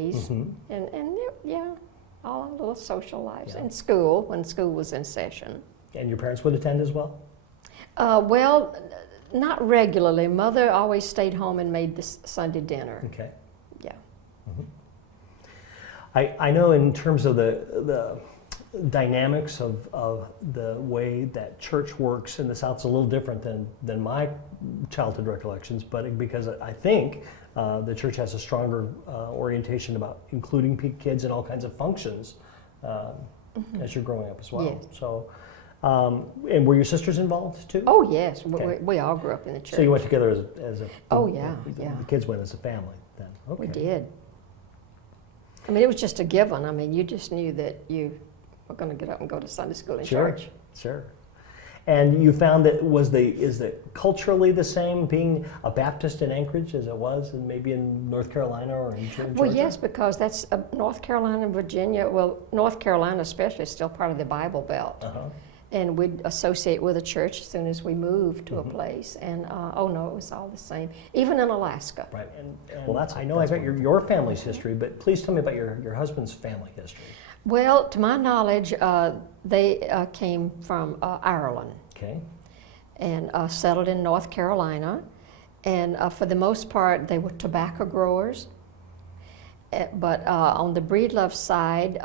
Mm-hmm. and yeah, all our little social lives. And school, when school was in session. And your parents would attend as well? Well, not regularly. Mother always stayed home and made the Sunday dinner. Okay. Yeah. Mm-hmm. I know in terms of the dynamics of the way that church works in the South, it's a little different than my childhood recollections, but because I think the church has a stronger orientation about including kids in all kinds of functions as you're growing up as well. Yes. So, and were your sisters involved too? Oh, yes. Okay. We all grew up in the church. So you went together as a Oh, yeah, yeah. The kids went as a family then. Okay. We did. I mean, it was just a given. I mean, you just knew that you were going to get up and go to Sunday school in church. Sure. And you found that is it culturally the same being a Baptist in Anchorage as it was maybe in North Carolina or in Georgia? Well, yes, because that's North Carolina and Virginia. Well, North Carolina especially is still part of the Bible Belt. Uh-huh. And we'd associate with a church as soon as we moved to a place. And oh no, it was all the same, even in Alaska. Right. And well, I know I've got your family's history, but please tell me about your husband's family history. Well, to my knowledge, they came from Ireland. Okay. And settled in North Carolina. And for the most part, they were tobacco growers. But on the Breedlove side,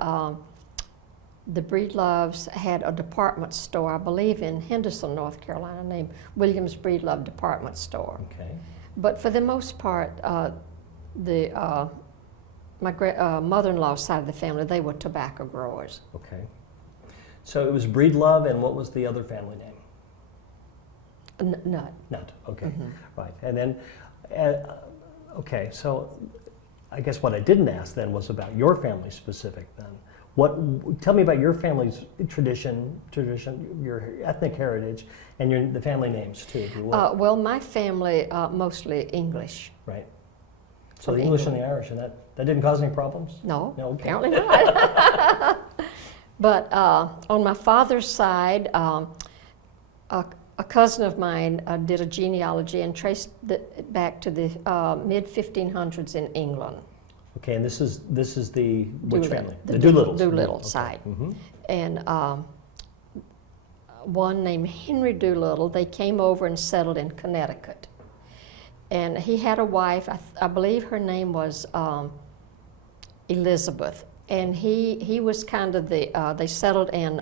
the Breedloves had a department store, I believe in Henderson, North Carolina, named Williams Breedlove Department Store. Okay. But for the most part, my mother-in-law's side of the family, they were tobacco growers. Okay. So it was Breedlove, and what was the other family name? Nutt. Nutt. Okay. Mm-hmm. Right. And then, okay. So, I guess what I didn't ask then was about your family specific. Then, tell me about your family's tradition, your ethnic heritage, and the family names too. If you will. Well, my family mostly English. Right. So the English and the Irish, and that didn't cause any problems? No, okay. Apparently not. But on my father's side, a cousin of mine did a genealogy and traced it back to the mid-1500s in England. Okay, and this is the which family? The Doolittles. Doolittle Okay. side. Mm-hmm. And one named Henry Doolittle, they came over and settled in Connecticut. And he had a wife, I believe her name was Elizabeth. And he was kind of they settled in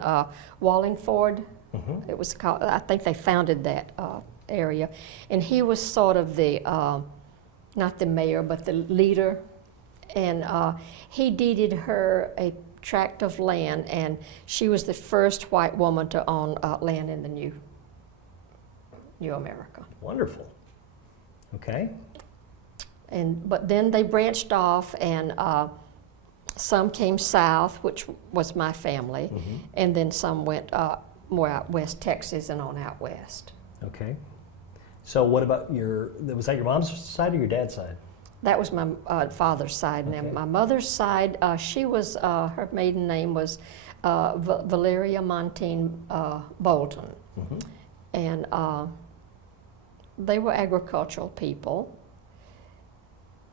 Wallingford. Mm-hmm. It was called, I think they founded that area. And he was sort of the, not the mayor, but the leader. And he deeded her a tract of land, and she was the first white woman to own land in the New America. Wonderful. Okay. But then they branched off, and some came south, which was my family, Mm-hmm. and then some went more out west, Texas, and on out west. Okay. So what about was that your mom's side or your dad's side? That was my father's side. Okay. And my mother's side, she was, her maiden name was Valeria Montine Bolton. Mm-hmm. And they were agricultural people.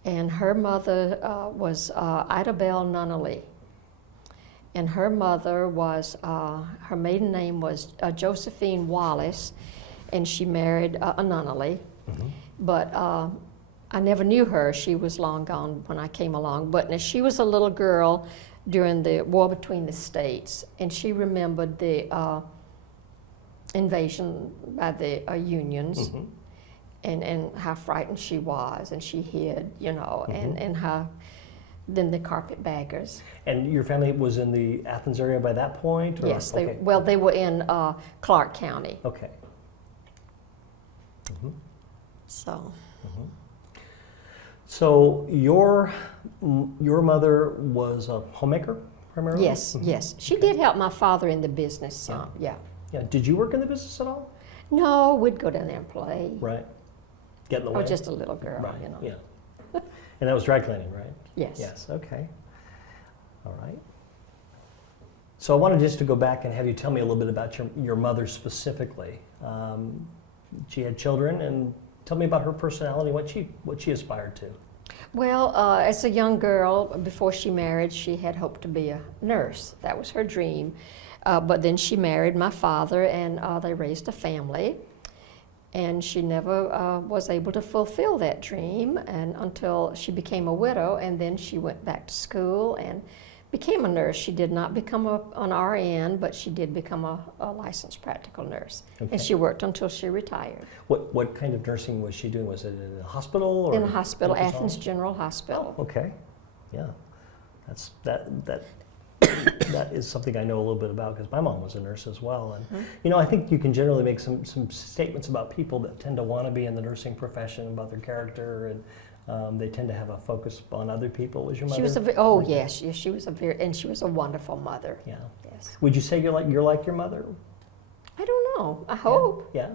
And her mother was Ida Bell Nunnally. And her mother was, her maiden name was Josephine Wallace, and she married a Nunnally. Mm-hmm. But I never knew her. She was long gone when I came along. But she was a little girl during the war between the states, and she remembered the invasion by the Unions. Mm-hmm. And how frightened she was, and she hid, Mm-hmm. and how, then the carpetbaggers. And your family was in the Athens area by that point? Or? Yes, okay. they were in Clark County. Okay. Mm-hmm. So. Mm-hmm. So your mother was a homemaker primarily? Yes, Mm-hmm. yes. She did help my father in the business some, yeah. Yeah. Did you work in the business at all? No, we'd go down there and play. Right. Get in the I way? was just a little girl, Right. Yeah. And that was dry cleaning, right? Yes. Yes. Okay. All right. So I wanted just to go back and have you tell me a little bit about your mother specifically. She had children, and tell me about her personality, what she aspired to. Well, as a young girl, before she married, she had hoped to be a nurse. That was her dream. But then she married my father, and they raised a family. And she never was able to fulfill that dream and until she became a widow, and then she went back to school and became a nurse. She did not become an RN, but she did become a licensed practical nurse. Okay. And she worked until she retired. What kind of nursing was she doing? Was it in a hospital? Or In a hospital, focus on- Athens General Hospital. Okay, yeah, that is something I know a little bit about because my mom was a nurse as well. And you know, I think you can generally make some statements about people that tend to want to be in the nursing profession about their character, and they tend to have a focus on other people. Was your mother? She was yes, she was and she was a wonderful mother. Yeah. Yes. Would you say you're like your mother? I don't know. I hope. Yeah.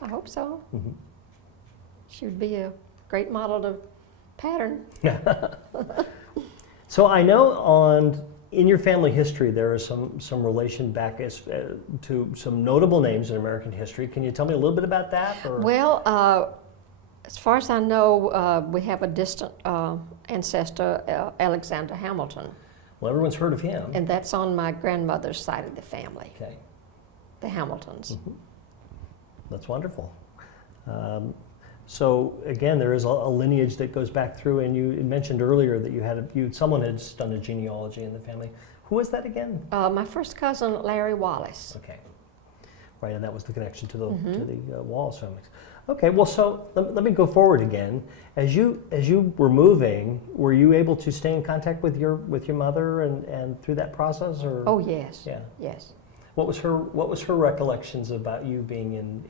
I hope so. Mm-hmm. She would be a great model to pattern. So I know in your family history there is some relation back to some notable names in American history. Can you tell me a little bit about that? Or? Well, as far as I know, we have a distant ancestor, Alexander Hamilton, Well, everyone's heard of him. and that's on my grandmother's side of the family, Okay. the Hamiltons. Mm-hmm. That's wonderful. So again, there is a lineage that goes back through, and you mentioned earlier that someone had done a genealogy in the family. Who was that again? My first cousin, Larry Wallace. Okay, right, and that was the connection to the Wallace families. Okay, well, so let me go forward again. As you were moving, were you able to stay in contact with your mother and through that process, or? Oh yes. Yeah. Yes. What was her recollections about you being in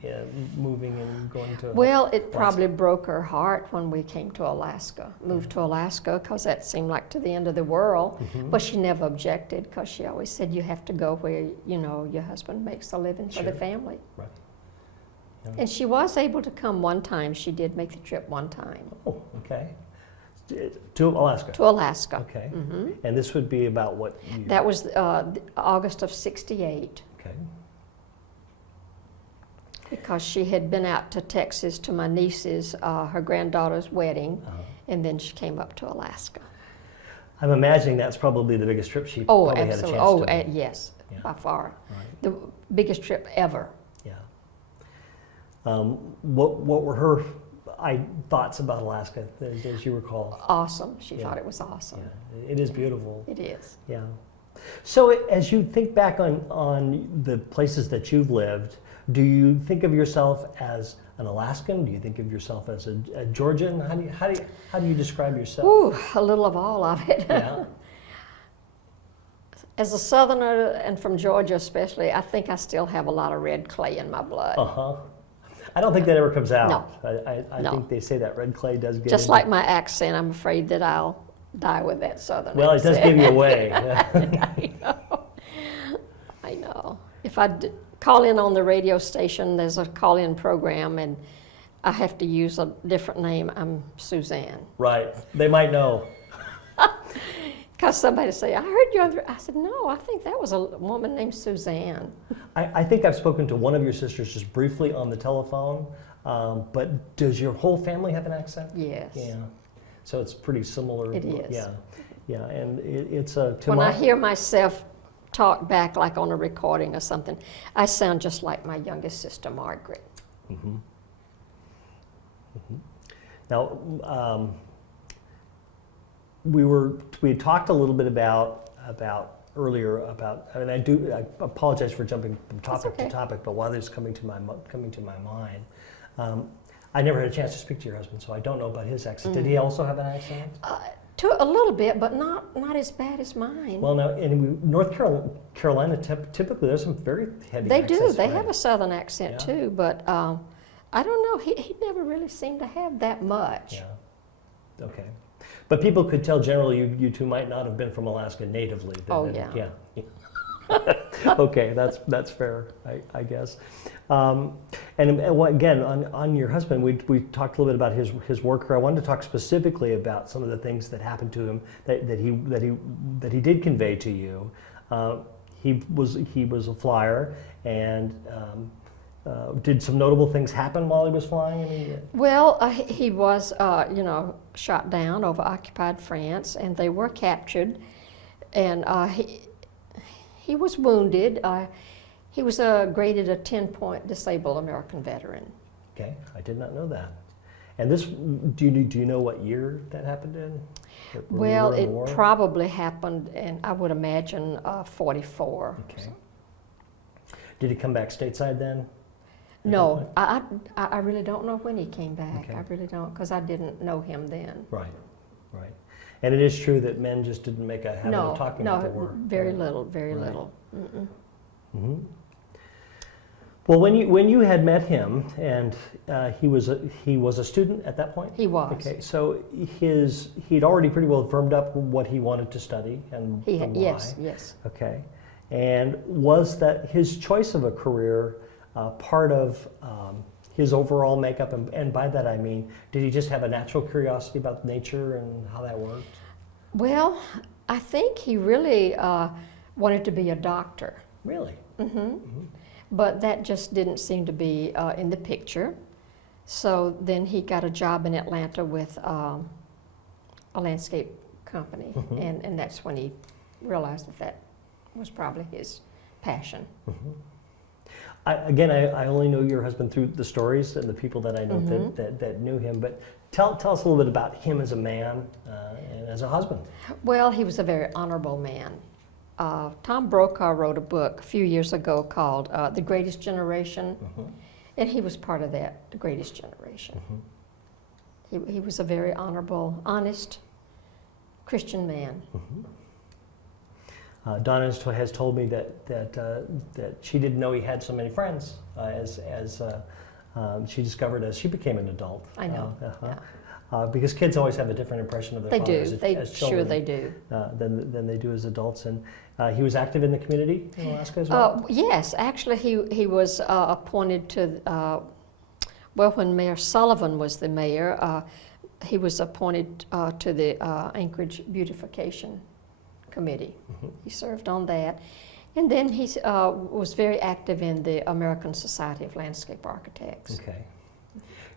moving and going to? Well, it Alaska? probably broke her heart when we came to Alaska, moved to Alaska, because that seemed like to the end of the world. Mhm. But she never objected, because she always said, you have to go where, your husband makes a living for the Sure. family. Right. Yeah. And she was able to come one time. She did make the trip one time Oh, okay. To Alaska. to Alaska. Okay. hmm And this would be about what year? That was August of '68, Okay. because she had been out to Texas to my niece's, her granddaughter's wedding, Uh-huh. and then she came up to Alaska. I'm imagining that's probably the biggest trip she Oh, probably absolutely. had a chance to. Yes, Yeah. by far. Right. The biggest trip ever. Yeah. What were her thoughts about Alaska, as you recall? Awesome. She Yeah. thought it was awesome. Yeah, it is beautiful. It is. Yeah. So as you think back on the places that you've lived, do you think of yourself as an Alaskan? Do you think of yourself as a Georgian? How do you describe yourself? Ooh, a little of all of it. Yeah. As a Southerner, and from Georgia especially, I think I still have a lot of red clay in my blood. Uh-huh. I don't think that ever comes out. No. I No. think they say that red clay does get Just in. like my accent, I'm afraid that I'll die with that Southern Well, it does accent. give you away. I know. I know. If I call in on the radio station, there's a call-in program, and I have to use a different name. I'm Suzanne. Right. They might know. Because somebody say, I heard you on the... I said, no, I think that was a woman named Suzanne. I think I've spoken to one of your sisters just briefly on the telephone, but does your whole family have an accent? Yes. Yeah. So it's pretty similar. It is. Yeah. Yeah, and it's to When my... I hear myself talk back like on a recording or something, I sound just like my youngest sister, Margaret. Mhm. Mhm. Now, we had talked a little bit about earlier about. I mean, I apologize for jumping from topic okay. to topic, but while this is coming to my mind, I never had a chance to speak to your husband, so I don't know about his accent. Did he also have an accent? To a little bit, but not as bad as mine. Well, now in North Carolina, typically there's some very heavy. They do. accents, They right? have a Southern accent Yeah. too, but I don't know. He never really seemed to have that much. Yeah. Okay. But people could tell generally you two might not have been from Alaska natively. Oh, Yeah. Okay, that's fair, I guess. And again, on your husband, we talked a little bit about his work career. I wanted to talk specifically about some of the things that happened to him that he did convey to you. He was a flyer, and did some notable things happen while he was flying? I mean, Well, he was, shot down over occupied France, and they were captured, and he was wounded. He was graded a 10-point disabled American veteran. okay, I did not know that. And this, do you know what year that happened in? Well, Were we in it the war? probably happened in, I would imagine, 44. Okay. Did he come back stateside then? No, I really don't know when he came back. Okay. I really don't, because I didn't know him then. Right, right. And it is true that men just didn't make a habit No, of talking about the no, war. very Right. little, very Right. little. Mm-mm. hmm Well, when you had met him, and he was a student at that point. He was. Okay, so he'd already pretty well firmed up what he wanted to study and the why. Yes. Okay, and was that his choice of a career part of his overall makeup? And by that I mean, did he just have a natural curiosity about nature and how that worked? Well, I think he really wanted to be a doctor. Really? But that just didn't seem to be in the picture. So then he got a job in Atlanta with a landscape company, and that's when he realized that was probably his passion. I only know your husband through the stories and the people that I know that knew him, but tell us a little bit about him as a man and as a husband. Well, he was a very honorable man. Tom Brokaw wrote a book a few years ago called The Greatest Generation, and he was part of that, The Greatest Generation. He was a very honorable, honest Christian man. Donna has told me that she didn't know he had so many friends as she discovered as she became an adult. I know. Because kids always have a different impression of their They fathers do. as children. Sure they do. Than they do as adults. And he was active in the community in Alaska as well? Yes, actually he was appointed to, when Mayor Sullivan was the mayor, he was appointed to the Anchorage Beautification Committee. He served on that. And then he was very active in the American Society of Landscape Architects. Okay.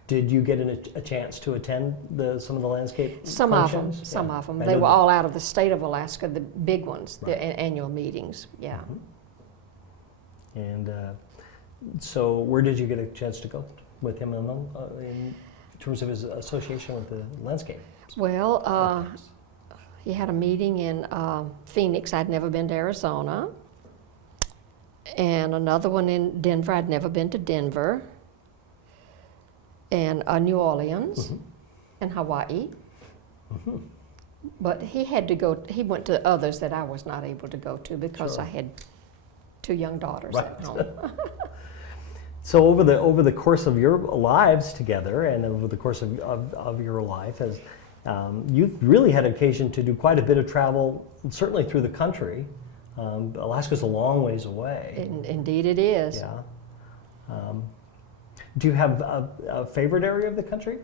Did you get a chance to attend some of the landscape Some functions? of them. I They know were all out of the state of Alaska, the big ones, Right. the annual meetings, yeah. And so where did you get a chance to go with him in terms of his association with the landscape? Well, architects? he had a meeting in Phoenix. I'd never been to Arizona. And another one in Denver. I'd never been to Denver. And New Orleans and Hawaii. But he had to go, he went to others that I was not able to go to because Sure. I had 2 young daughters Right. at home. So over the course of your lives together, and over the course of your life, as you've really had occasion to do quite a bit of travel, certainly through the country. Alaska's a long ways away. Indeed it is. Yeah. Do you have a favorite area of the country?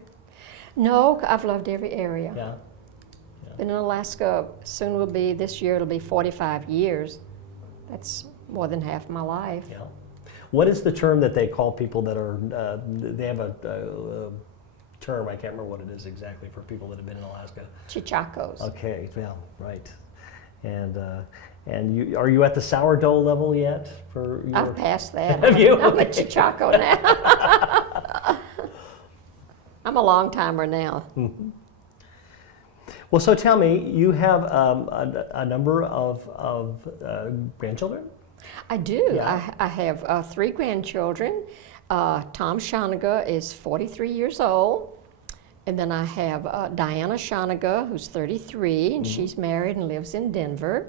No, I've loved every area. Yeah. Been in Alaska, soon will be, this year it'll be 45 years. That's more than half my life. Yeah. What is the term that they call people that are, they have a term, I can't remember what it is exactly, for people that have been in Alaska. Chichacos. Okay, yeah, right. And are you at the sourdough level yet? I've passed that. Have you? I'm a Chichaco now. I'm a long timer now. Well, so tell me, you have a number of grandchildren? I do. Yeah. I have 3 grandchildren. Tom Shoniga is 43 years old. And then I have Diana Shoniga, who's 33, and she's married and lives in Denver,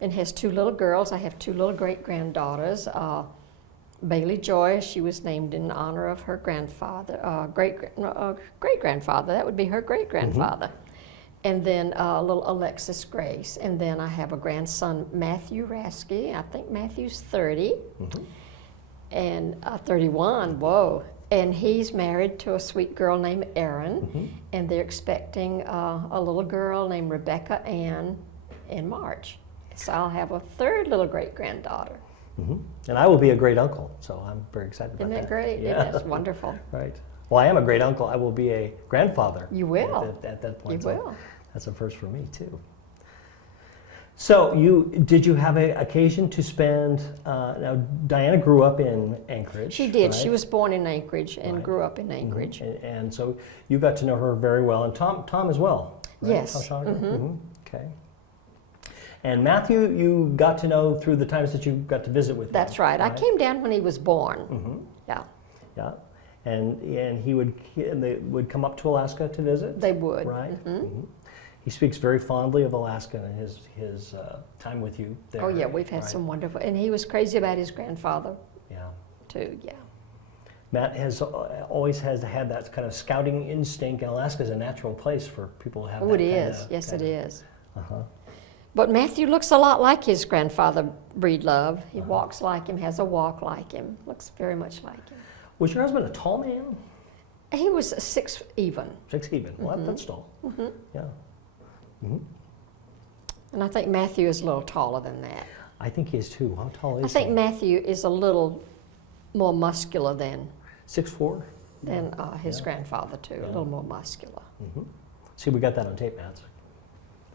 and has 2 little girls. I have 2 little great-granddaughters. Bailey Joy, she was named in honor of her grandfather, great-grandfather. That would be her great-grandfather. And then little Alexis Grace. And then I have a grandson, Matthew Rasky. I think Matthew's 30. And 31, whoa. And he's married to a sweet girl named Erin. And they're expecting a little girl named Rebecca Ann in March. So I'll have a 3rd little great-granddaughter. And I will be a great uncle, so I'm very excited about Isn't that that. great? Yeah. Yeah, that's wonderful. Right. Well, I am a great uncle. I will be a grandfather. You will. At that point. You so will. That's a first for me, too. So did you have an occasion to spend, now Diana grew up in Anchorage. She did. Right? She was born in Anchorage and Right. grew up in Anchorage. And so you got to know her very well, and Tom as well. Right? Yes. Tom Schauger? Okay. And Matthew, you got to know through the times that you got to visit with him. That's right. I came down when he was born. Yeah, Yeah. And they would come up to Alaska to visit? they would. Right. He speaks very fondly of Alaska and his time with you there. Oh yeah, we've had Right. some wonderful, and he was crazy about his grandfather Yeah. too. Yeah. Matt always has had that kind of scouting instinct, and Alaska is a natural place for people to have. Oh, that it kind is. of- Yes, kind it of- is. Uh-huh. But Matthew looks a lot like his grandfather, Breedlove. He walks like him, has a walk like him, looks very much like him. Was your husband a tall man? He was 6 even, 6 even. Well, that's tall. Yeah. and I think Matthew is a little taller than that. I think he is too. How tall is I think he? Matthew is a little more muscular than 6'4"? his grandfather too, a little more muscular. See, we got that on tape, Matt.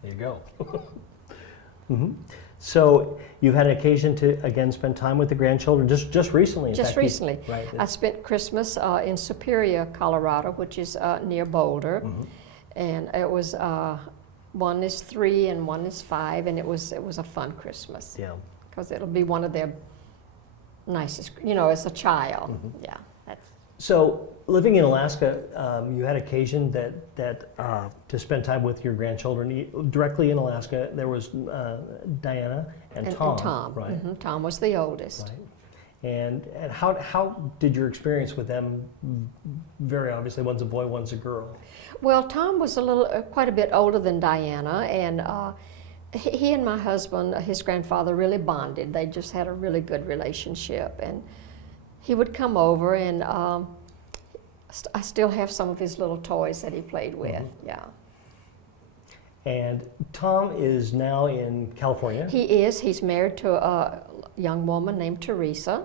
There you go. So you've had an occasion to, again, spend time with the grandchildren just recently. In Just fact, recently. Right. I spent Christmas in Superior, Colorado, which is near Boulder, and it was one is 3 and one is 5, and it was a fun Christmas Yeah. because it'll be one of their nicest, as a child. Yeah, that's So living in Alaska, you had occasion to spend time with your grandchildren directly in Alaska. There was Diana and Tom. And Tom, right? Tom was the oldest. Right. And how did your experience with them? Very obviously, one's a boy, one's a girl. Well, Tom was quite a bit older than Diana, and he and my husband, his grandfather, really bonded. They just had a really good relationship, and he would come over, and I still have some of his little toys that he played with. Yeah, And Tom is now in California. he is. He's married to a young woman named Teresa.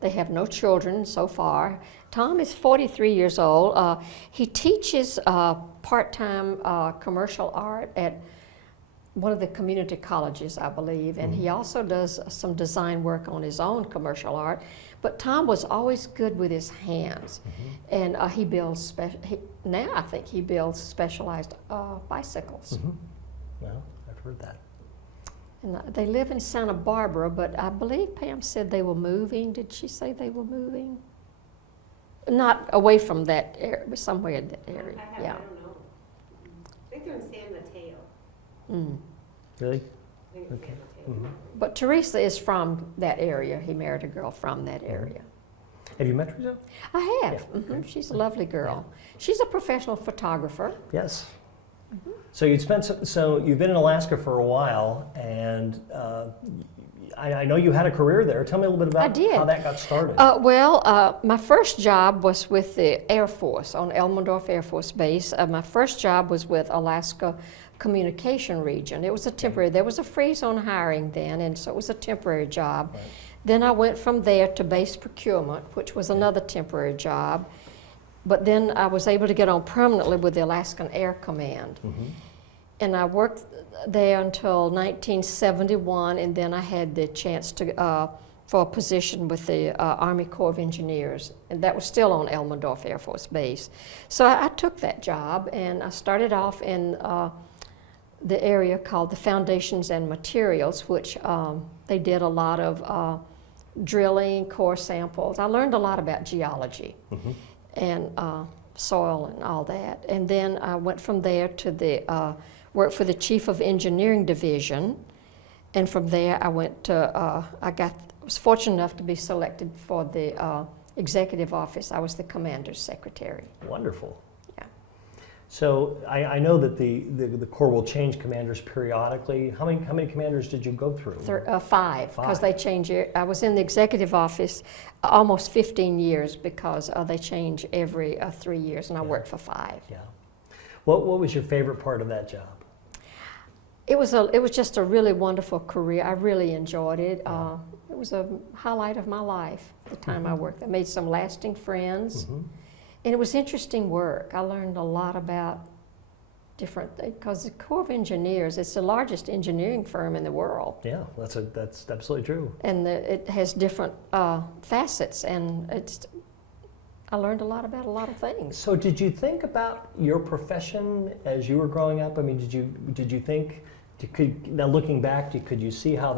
They have no children so far. Tom is 43 years old. He teaches part-time commercial art at one of the community colleges, I believe, and he also does some design work on his own commercial art. But Tom was always good with his hands, and he builds now I think he builds specialized bicycles. Well, I've heard that. And they live in Santa Barbara, but I believe Pam said they were moving. Did she say they were moving? Not away from that area, but somewhere in that area. I Yeah. don't know. I think they're in San Mateo. Really? I think it's Okay. San Mateo. But Teresa is from that area. He married a girl from that area. Have you met Teresa? I have. Yeah, Mhm. She's a lovely girl. She's a professional photographer. Yes. So you've been in Alaska for a while, and I know you had a career there. Tell me a little bit I about did. how that got started. My first job was with the Air Force on Elmendorf Air Force Base. My first job was with Alaska Communication Region. It was a temporary. There was a freeze on hiring then, and so it was a temporary job. Right. Then I went from there to base procurement, which was another temporary job. But then I was able to get on permanently with the Alaskan Air Command. And I worked there until 1971, and then I had the chance to for a position with the Army Corps of Engineers, and that was still on Elmendorf Air Force Base. So I took that job, and I started off in the area called the Foundations and Materials, which they did a lot of drilling, core samples. I learned a lot about geology and soil and all that. And then I went from there to the worked for the Chief of Engineering Division, and from there I went to was fortunate enough to be selected for the executive office. I was the commander's secretary. Wonderful. Yeah. So I know that the Corps will change commanders periodically. How many commanders did you go through? 5, because Five. they change. I was in the executive office almost 15 years because they change every 3 years, and I worked for 5. Yeah. What was your favorite part of that job? It was just a really wonderful career. I really enjoyed it. It was a highlight of my life, the time I worked. I made some lasting friends, and it was interesting work. I learned a lot about different things, because the Corps of Engineers, it's the largest engineering firm in the world. Yeah, that's absolutely true. And it has different facets, and I learned a lot about a lot of things. So did you think about your profession as you were growing up? I mean, did you think, now looking back, could you see how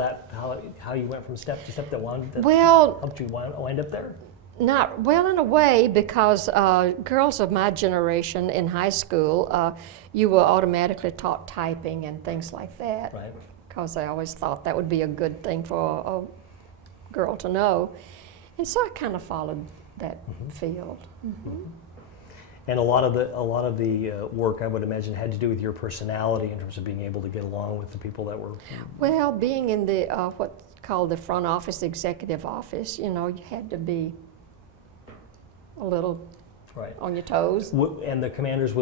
you went from step to step that helped you wind up there? Not well, in a way, because girls of my generation in high school, you were automatically taught typing and things like that. Right. Because I always thought that would be a good thing for a girl to know. And so I kind of followed that field. And a lot of the work, I would imagine, had to do with your personality in terms of being able to get along with the people that were. Well, being in the what's called the front office, the executive office, you had to be a little Right. on your toes. And the commanders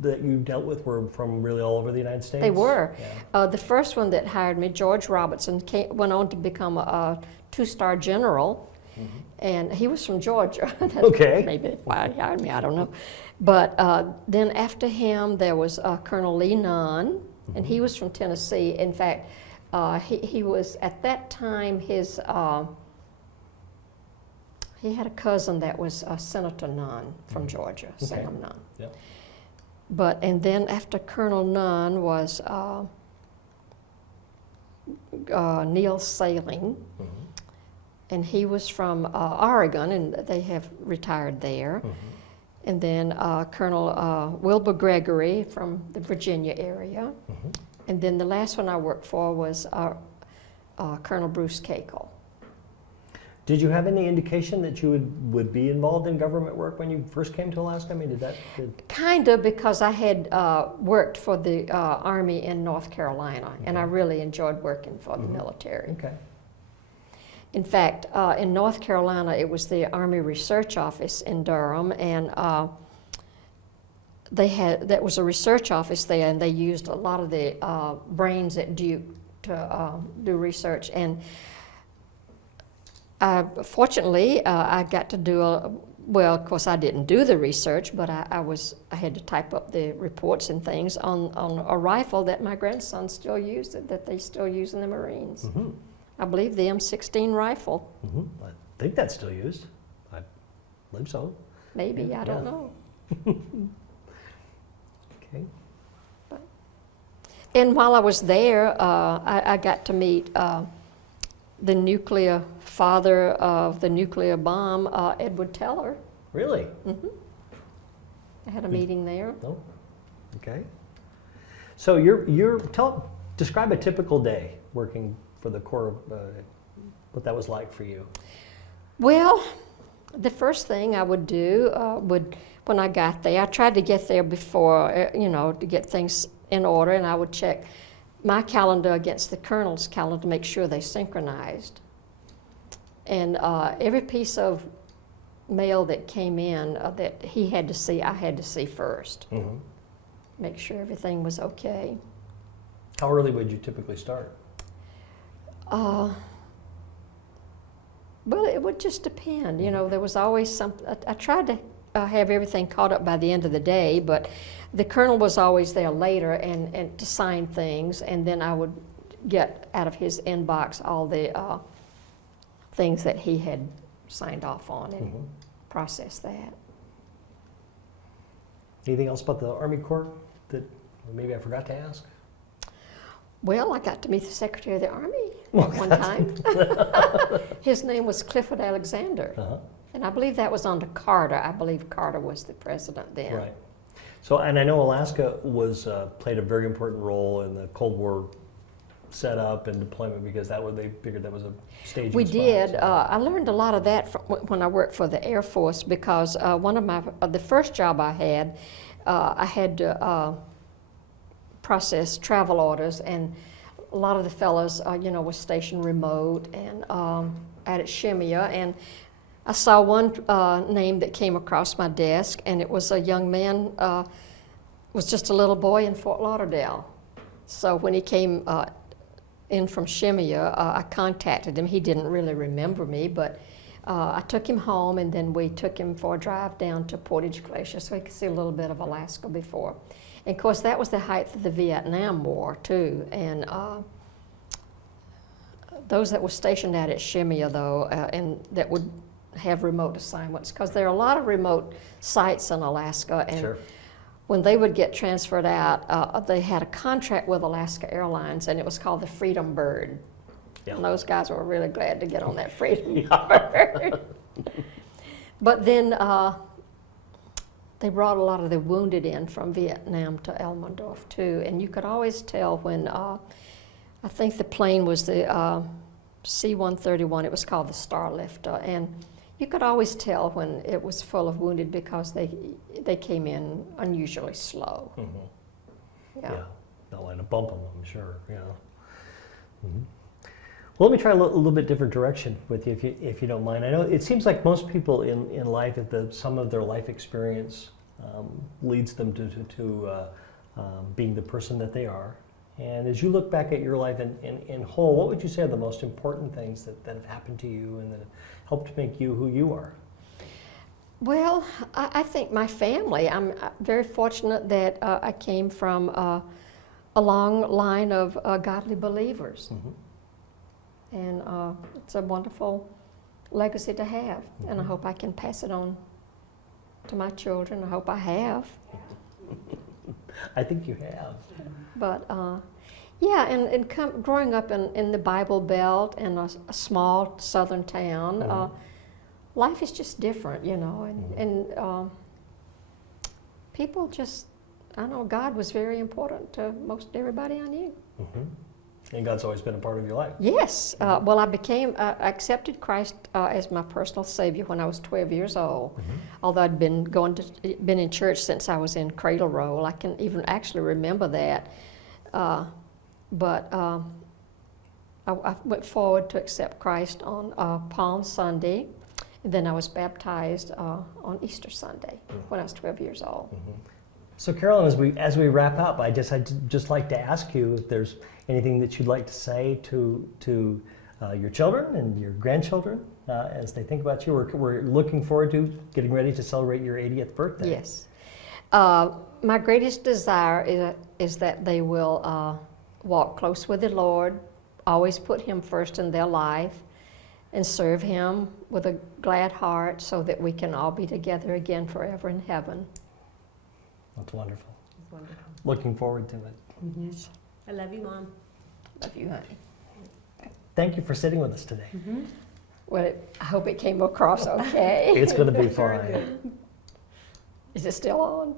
that you dealt with were from really all over the United States? They were. Yeah. The first one that hired me, George Robertson, went on to become a two-star general, and he was from Georgia. That's Okay. maybe why he hired me, I don't know. But then after him, there was Colonel Lee Nunn, and he was from Tennessee. In fact, he was, at that time, he had a cousin that was Senator Nunn from Georgia, Sam Nunn. Yep. And then after Colonel Nunn was Neil Saling, and he was from Oregon, and they have retired there. And then Colonel Wilbur Gregory from the Virginia area. And then the last one I worked for was Colonel Bruce Cagle. Did you have any indication that you would be involved in government work when you first came to Alaska? I mean, Kind of, because I had worked for the Army in North Carolina, and I really enjoyed working for the military. Okay. In fact, in North Carolina, it was the Army Research Office in Durham, and that was a research office there, and they used a lot of the brains at Duke to do research. And fortunately, I got to do well, of course, I didn't do the research, but I had to type up the reports and things on a rifle that my grandson still used, that they still use in the Marines. I believe the M16 rifle. I think that's still used. I believe so. Maybe, I don't know. Okay. And while I was there, I got to meet the nuclear father of the nuclear bomb, Edward Teller. Really? I had a meeting there. Oh, okay. So describe a typical day working for the Corps, what that was like for you. Well, the first thing I would do when I got there, I tried to get there before, to get things in order, and I would check my calendar against the colonel's calendar to make sure they synchronized. And every piece of mail that came in that he had to see, I had to see first. Make sure everything was okay. How early would you typically start? Well, it would just depend. There was always something. I tried to have everything caught up by the end of the day, but the colonel was always there later and to sign things, and then I would get out of his inbox all the things that he had signed off on and process that. Anything else about the Army Corps that maybe I forgot to ask? Well, I got to meet the Secretary of the Army one time. His name was Clifford Alexander. And I believe that was under Carter. I believe Carter was the president then. Right. So, and I know Alaska played a very important role in the Cold War setup and deployment because they figured that was a staging We spot, did. so. I learned a lot of that when I worked for the Air Force, because one of the first job I had to process travel orders, and a lot of the fellows, were stationed remote and out at Shemia, and I saw one name that came across my desk, and it was a young man, was just a little boy in Fort Lauderdale. So when he came in from Shemia, I contacted him. He didn't really remember me, but I took him home, and then we took him for a drive down to Portage Glacier so he could see a little bit of Alaska before. And of course, that was the height of the Vietnam War, too. And those that were stationed out at Shemia, though, and that would have remote assignments, because there are a lot of remote sites in Alaska, and Sure. when they would get transferred out, they had a contract with Alaska Airlines, and it was called the Freedom Bird. Yeah. And those guys were really glad to get on that Freedom Bird. But then they brought a lot of the wounded in from Vietnam to Elmendorf too, and you could always tell when, I think the plane was the C-131, it was called the Starlifter, and you could always tell when it was full of wounded because they came in unusually slow. Mm-hmm. Yeah. Yeah. They'll end up bumping them, I'm sure. Yeah. Mm-hmm. Well, let me try a little bit different direction with you, if you don't mind. I know it seems like most people in life, at some of their life experience leads them to being the person that they are. And as you look back at your life in whole, what would you say are the most important things that have happened to you and that have helped make you who you are? Well, I think my family. I'm very fortunate that I came from a long line of godly believers. Mm-hmm. And it's a wonderful legacy to have. And I hope I can pass it on to my children. I hope I have. I think you have. But yeah, and growing up in the Bible Belt in a small southern town, life is just different, you know. And people just, I know God was very important to most everybody I knew. Mm-hmm. And God's always been a part of your life. Yes. Well, I accepted Christ as my personal Savior when I was 12 years old. Mm-hmm. Although I'd been in church since I was in cradle roll. I can even actually remember that. But I went forward to accept Christ on Palm Sunday. And then I was baptized on Easter Sunday when I was 12 years old. Mm-hmm. So Carolyn, as we wrap up, I'd just like to ask you if there's anything that you'd like to say to your children and your grandchildren as they think about you. We're looking forward to getting ready to celebrate your 80th birthday. Yes. My greatest desire is that they will walk close with the Lord, always put Him first in their life, and serve Him with a glad heart so that we can all be together again forever in heaven. That's wonderful. It's wonderful. Looking forward to it. Yes. I love you, Mom. Love you, honey. Thank you for sitting with us today. Well, I hope it came across okay. It's going to be Very fine. good. Is it still on?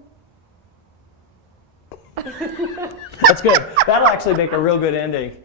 That's good. That'll actually make a real good ending.